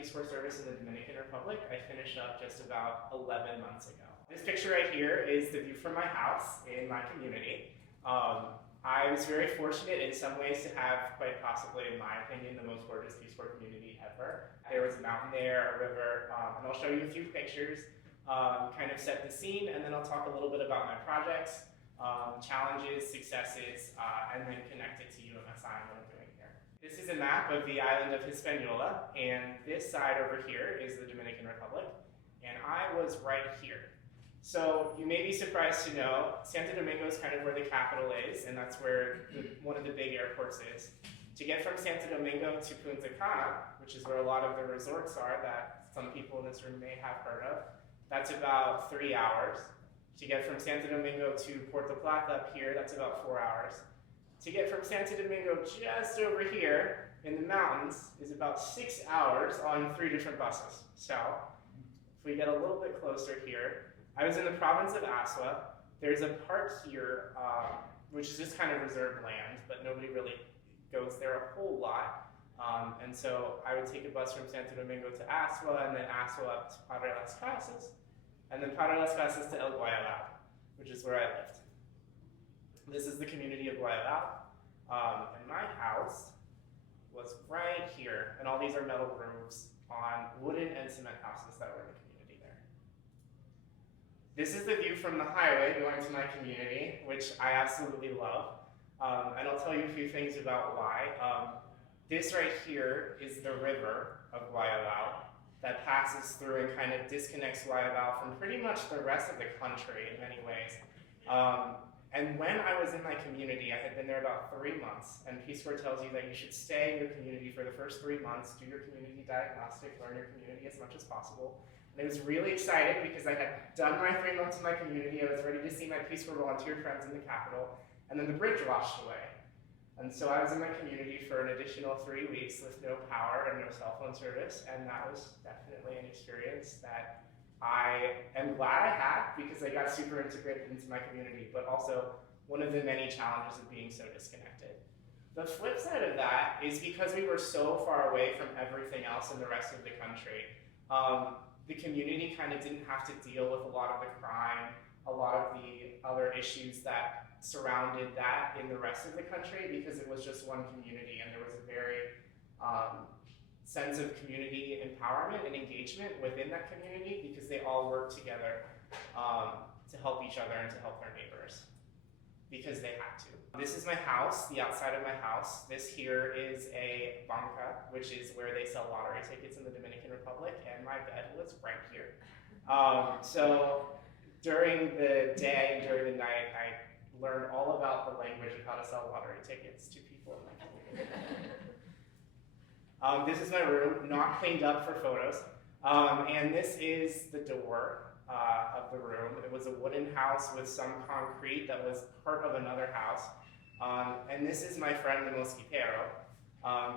Peace Corps service in the Dominican Republic. I finished up just about 11 months ago. This picture right here is the view from my house in my community. I was very fortunate in some ways to have, quite possibly, in my opinion, the most gorgeous Peace Corps community ever. There was a mountain there, a river, and I'll show you a few pictures, kind of set the scene, and then I'll talk a little bit about my projects, challenges, successes, and then connect it to UMSI and what I'm doing here. This is a map of the island of Hispaniola, and this side over here is the Dominican Republic, and I was right here. So you may be surprised to know Santo Domingo is kind of where the capital is, and that's where one of the big airports is. To get from Santo Domingo to Punta Cana, which is where a lot of the resorts are that some people in this room may have heard of, that's about 3 hours. To get from Santo Domingo to Puerto Plata up here, that's about 4 hours. To get from Santo Domingo just over here in the mountains is about 6 hours on 3 different buses. So if we get a little bit closer here, I was in the province of Asua. There's a part here, which is just kind of reserved land, but nobody really goes there a whole lot. And so I would take a bus from Santo Domingo to Asua, and then Asua up to Padre Las Casas, and then Padre Las Casas to El Guayabal, which is where I lived. This is the community of Guayabal, and my house was right here, and all these are metal roofs on wooden and cement houses that were in the community there. This is the view from the highway going to my community, which I absolutely love, and I'll tell you a few things about why. This right here is the river of Guayabal that passes through and kind of disconnects Guayabal from pretty much the rest of the country in many ways. And when I was in my community, I had been there about 3 months, and Peace Corps tells you that you should stay in your community for the first 3 months, do your community diagnostic, learn your community as much as possible. And I was really excited because I had done my 3 months in my community, I was ready to see my Peace Corps volunteer friends in the capital, and then the bridge washed away. And so I was in my community for an additional 3 weeks with no power and no cell phone service, and that was definitely an experience that I am glad I had because I got super integrated into my community, but also one of the many challenges of being so disconnected. The flip side of that is because we were so far away from everything else in the rest of the country, the community kind of didn't have to deal with a lot of the crime, a lot of the other issues that surrounded that in the rest of the country because it was just one community and there was a very sense of community empowerment and engagement within that community because they all worked together to help each other and to help their neighbors because they had to. This is my house, the outside of my house. This here is a banca, which is where they sell lottery tickets in the Dominican Republic, and my bed was right here. So during the day and during the night, I learned all about the language of how to sell lottery tickets to people in my community. This is my room, not cleaned up for photos. And this is the door of the room. It was a wooden house with some concrete that was part of another house. And this is my friend, the mosquitero,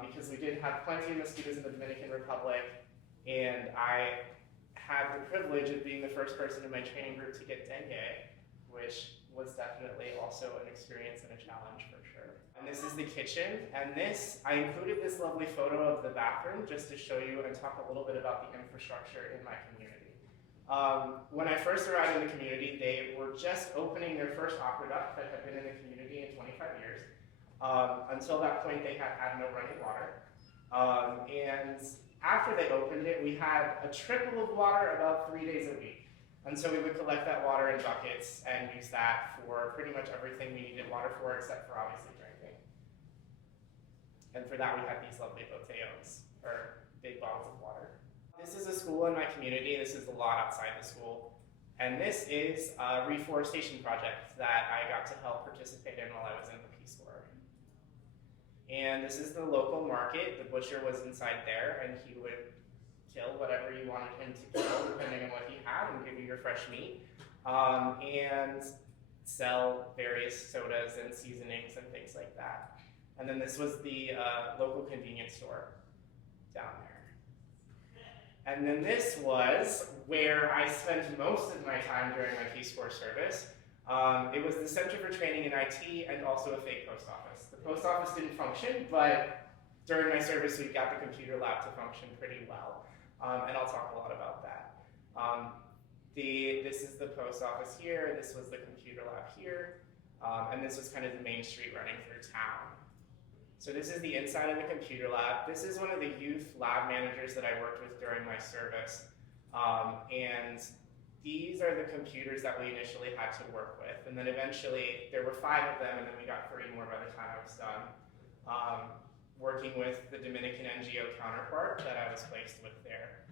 because we did have plenty of mosquitoes in the Dominican Republic, and I had the privilege of being the first person in my training group to get dengue, which was definitely also an experience and a challenge for sure. And this is the kitchen, and I included this lovely photo of the bathroom just to show you and talk a little bit about the infrastructure in my community. When I first arrived in the community, they were just opening their first aqueduct that had been in the community in 25 years. Until that point, they had had no running water. And after they opened it, we had a trickle of water about 3 days a week. And so we would collect that water in buckets and use that for pretty much everything we needed water for, except for obviously drinking. And for that, we had these lovely botellos, or big bottles of water. This is a school in my community. This is the lot outside the school. And this is a reforestation project that I got to help participate in while I was in the Peace Corps. And this is the local market. The butcher was inside there, and he would kill whatever you wanted him to kill, depending on what he had, and give you your fresh meat, and sell various sodas and seasonings and things like that. And then this was the local convenience store down there. And then this was where I spent most of my time during my Peace Corps service. It was the Center for Training in IT and also a fake post office. The post office didn't function, but during my service we got the computer lab to function pretty well. and I'll talk a lot about that. This is the post office here, this was the computer lab here, and this was kind of the main street running through town. So this is the inside of the computer lab. This is one of the youth lab managers that I worked with during my service. And these are the computers that we initially had to work with. And then eventually, there were 5 of them, and then we got 3 more by the time I was done. Working with the Dominican NGO counterpart that I was placed with there.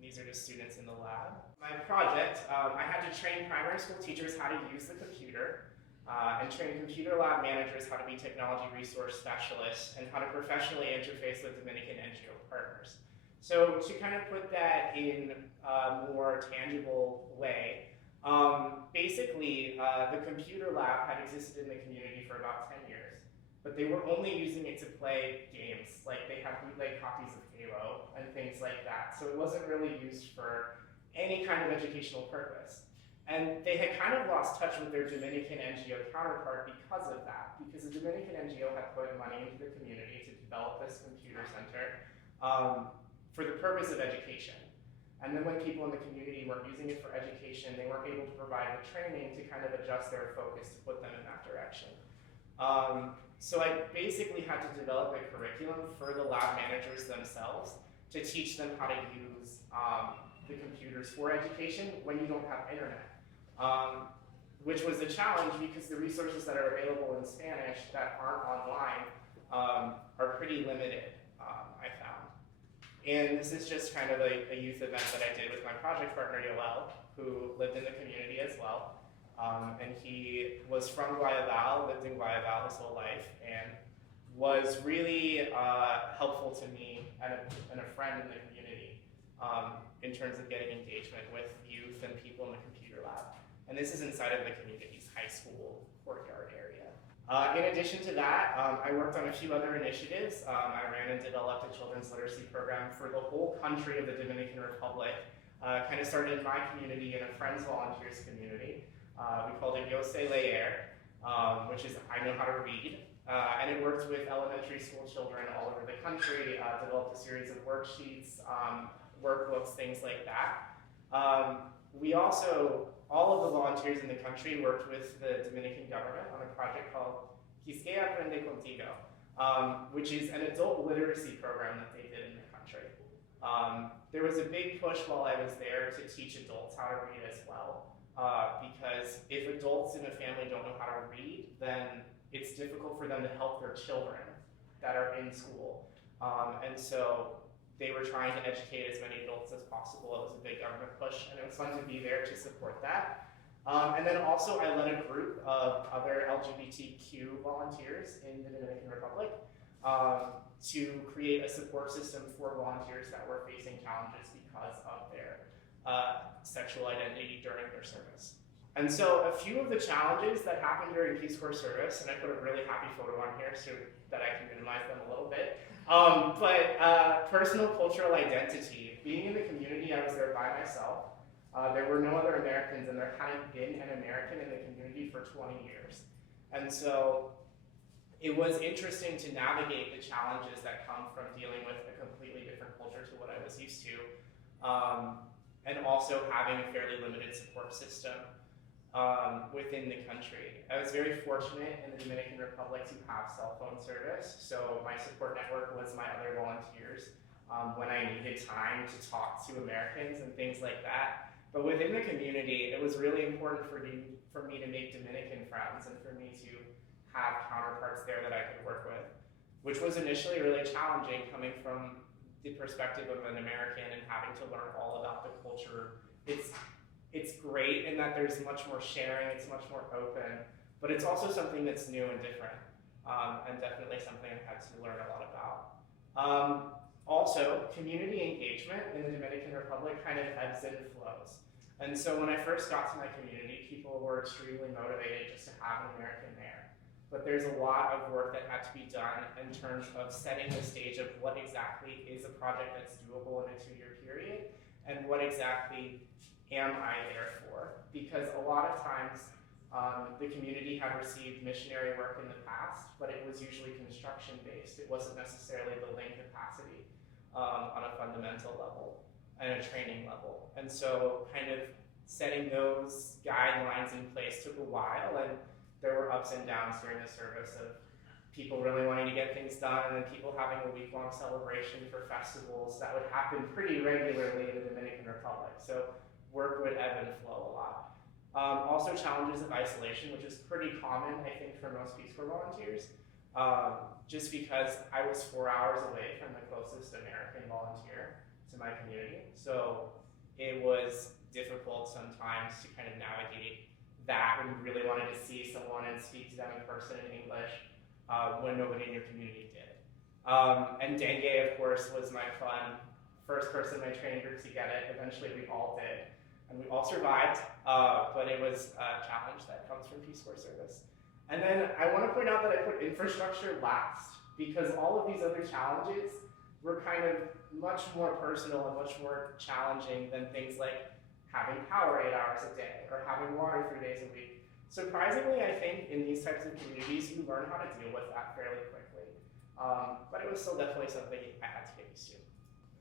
These are just students in the lab. My project, I had to train primary school teachers how to use the computer, and train computer lab managers how to be technology resource specialists, and how to professionally interface with Dominican NGO partners. So to kind of put that in a more tangible way, basically the computer lab had existed in the community for about 10 years. But they were only using it to play games, like they had bootleg copies of Halo and things like that. So it wasn't really used for any kind of educational purpose. And they had kind of lost touch with their Dominican NGO counterpart because of that, because the Dominican NGO had put money into the community to develop this computer center for the purpose of education. And then when people in the community weren't using it for education, they weren't able to provide the training to kind of adjust their focus to put them in that direction. So I basically had to develop a curriculum for the lab managers themselves to teach them how to use the computers for education when you don't have internet, which was a challenge because the resources that are available in Spanish that aren't online are pretty limited, I found. And this is just kind of a youth event that I did with my project partner, Yoel, who lived in the community as well. And he was from Guayabal, lived in Guayabal his whole life, and was really helpful to me and a friend in the community in terms of getting engagement with youth and people in the computer lab. And this is inside of the community's high school courtyard area. In addition to that, I worked on a few other initiatives. I ran and developed a children's literacy program for the whole country of the Dominican Republic. Kind of started in my community and a Friends Volunteers community. We called it Yo Sé Leer, which is I know how to read. And it worked with elementary school children all over the country, developed a series of worksheets, workbooks, things like that. We also, all of the volunteers in the country worked with the Dominican government on a project called Quisque Aprende Contigo, which is an adult literacy program that they did in the country. There was a big push while I was there to teach adults how to read as well. Because if adults in a family don't know how to read, then it's difficult for them to help their children that are in school. And so they were trying to educate as many adults as possible. It was a big government push, and it was fun to be there to support that. And then also I led a group of other LGBTQ volunteers in the Dominican Republic to create a support system for volunteers that were facing challenges because of their sexual identity during their service. And so a few of the challenges that happened during Peace Corps service, and I put a really happy photo on here so that I can minimize them a little bit, personal cultural identity. Being in the community, I was there by myself. There were no other Americans, and there hadn't been an American in the community for 20 years. And so it was interesting to navigate the challenges that come from dealing with a completely different culture to what I was used to. And also having a fairly limited support system within the country. I was very fortunate in the Dominican Republic to have cell phone service, so my support network was my other volunteers when I needed time to talk to Americans and things like that. But within the community, it was really important for me to make Dominican friends and for me to have counterparts there that I could work with, which was initially really challenging coming from the perspective of an American and having to learn all about the culture. It's great in that there's much more sharing, it's much more open, but it's also something that's new and different, and definitely something I had to learn a lot about. Also, community engagement in the Dominican Republic kind of ebbs and flows. And so when I first got to my community, people were extremely motivated just to have an American there. But there's a lot of work that had to be done in terms of setting the stage of what exactly is a project that's doable in a 2-year period, and what exactly am I there for? Because a lot of times the community had received missionary work in the past, but it was usually construction based. It wasn't necessarily building capacity on a fundamental mental level and a training level. And so kind of setting those guidelines in place took a while, and there were ups and downs during the service of people really wanting to get things done, and then people having a week-long celebration for festivals that would happen pretty regularly in the Dominican Republic. So work would ebb and flow a lot. Also challenges of isolation, which is pretty common, I think, for most Peace Corps volunteers, just because I was 4 hours away from the closest American volunteer to my community. So it was difficult sometimes to kind of navigate that when you really wanted to see someone and speak to them in person in English when nobody in your community did. And dengue, of course, was my fun first person in my training group to get it. Eventually we all did. And we all survived, but it was a challenge that comes from Peace Corps service. And then I want to point out that I put infrastructure last, because all of these other challenges were kind of much more personal and much more challenging than things like having power 8 hours a day or having water 3 days a week. Surprisingly, I think in these types of communities, you learn how to deal with that fairly quickly. But it was still definitely something I had to get used to.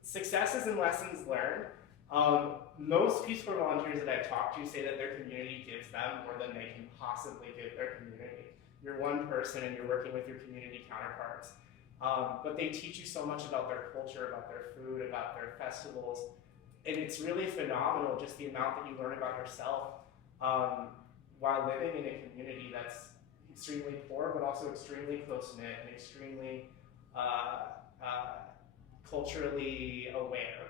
Successes and lessons learned. Most Peace Corps volunteers that I've talked to say that their community gives them more than they can possibly give their community. You're one person and you're working with your community counterparts. But they teach you so much about their culture, about their food, about their festivals. And it's really phenomenal just the amount that you learn about yourself while living in a community that's extremely poor, but also extremely close-knit and extremely culturally aware.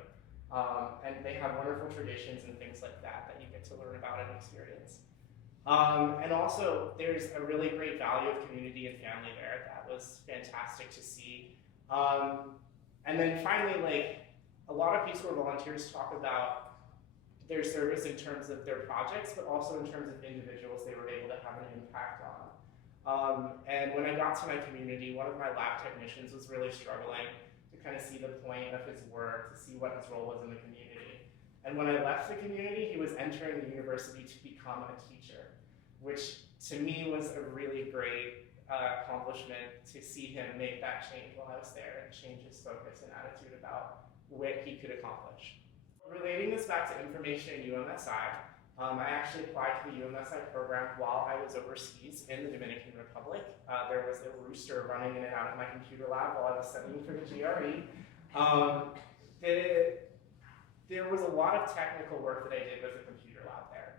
And they have wonderful traditions and things like that that you get to learn about and experience. And also, there's a really great value of community and family there. That was fantastic to see. And then finally, like, a lot of Peace Corps volunteers talk about their service in terms of their projects, but also in terms of individuals they were able to have an impact on. And when I got to my community, one of my lab technicians was really struggling to kind of see the point of his work, to see what his role was in the community. And when I left the community, he was entering the university to become a teacher, which to me was a really great accomplishment to see him make that change while I was there and change his focus and attitude about what he could accomplish. Relating this back to information in UMSI, I actually applied to the UMSI program while I was overseas in the Dominican Republic. There was a rooster running in and out of my computer lab while I was studying for the GRE. There was a lot of technical work that I did with the computer lab there.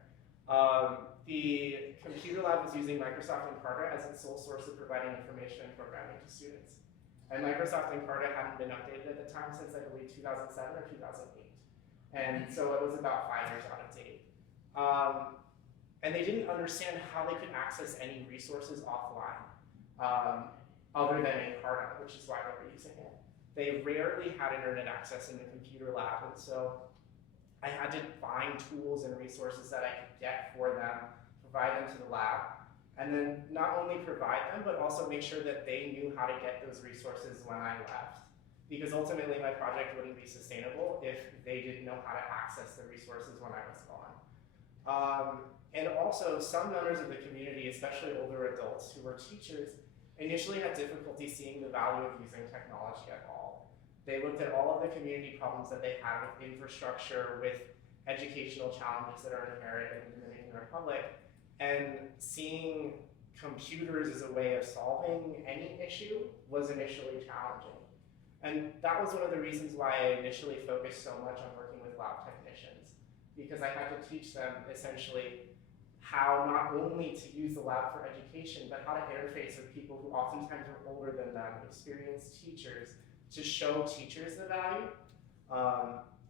The computer lab was using Microsoft Encarta as its sole source of providing information and programming to students. And Microsoft Encarta hadn't been updated at the time since I believe 2007 or 2008. And so it was about 5 years out of date. And they didn't understand how they could access any resources offline other than Encarta, which is why they were using it. They rarely had internet access in the computer lab, and so I had to find tools and resources that I could get for them, provide them to the lab, and then not only provide them, but also make sure that they knew how to get those resources when I left. Because ultimately my project wouldn't be sustainable if they didn't know how to access the resources when I was gone. And also some members of the community, especially older adults who were teachers, initially had difficulty seeing the value of using technology at all. They looked at all of the community problems that they had with infrastructure, with educational challenges that are inherent in the Dominican Republic, and seeing computers as a way of solving any issue was initially challenging. And that was one of the reasons why I initially focused so much on working with lab technicians, because I had to teach them essentially how not only to use the lab for education, but how to interface with people who oftentimes are older than them, experienced teachers, to show teachers the value.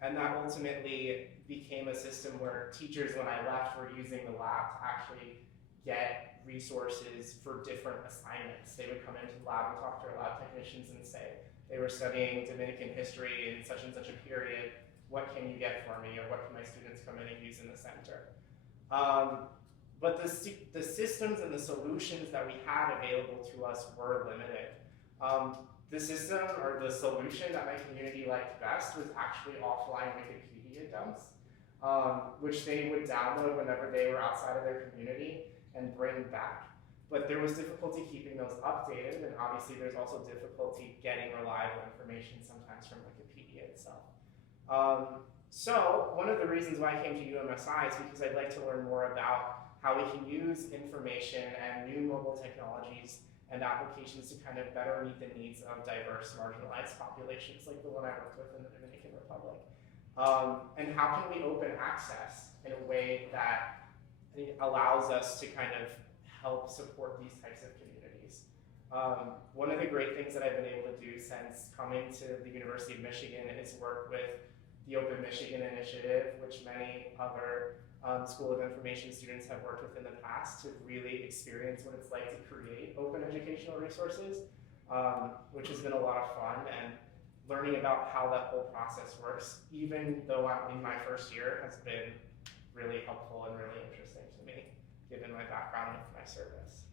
And that ultimately became a system where teachers, when I left, were using the lab to actually get resources for different assignments. They would come into the lab and talk to our lab technicians and say, they were studying Dominican history in such and such a period, what can you get for me, or what can my students come in and use in the center? But the systems and the solutions that we had available to us were limited. The system or the solution that my community liked best was actually offline Wikipedia dumps, which they would download whenever they were outside of their community and bring back. But there was difficulty keeping those updated, and obviously there's also difficulty getting reliable information sometimes from Wikipedia itself. So one of the reasons why I came to UMSI is because I'd like to learn more about how we can use information and new mobile technologies and applications to kind of better meet the needs of diverse marginalized populations like the one I worked with in the Dominican Republic. And how can we open access in a way that allows us to kind of help support these types of communities. One of the great things that I've been able to do since coming to the University of Michigan is work with the Open Michigan Initiative, which many other School of Information students have worked with in the past to really experience what it's like to create open educational resources, which has been a lot of fun, and learning about how that whole process works, even though I'm in my first year, has been really helpful and really interesting to me, given my background with my service.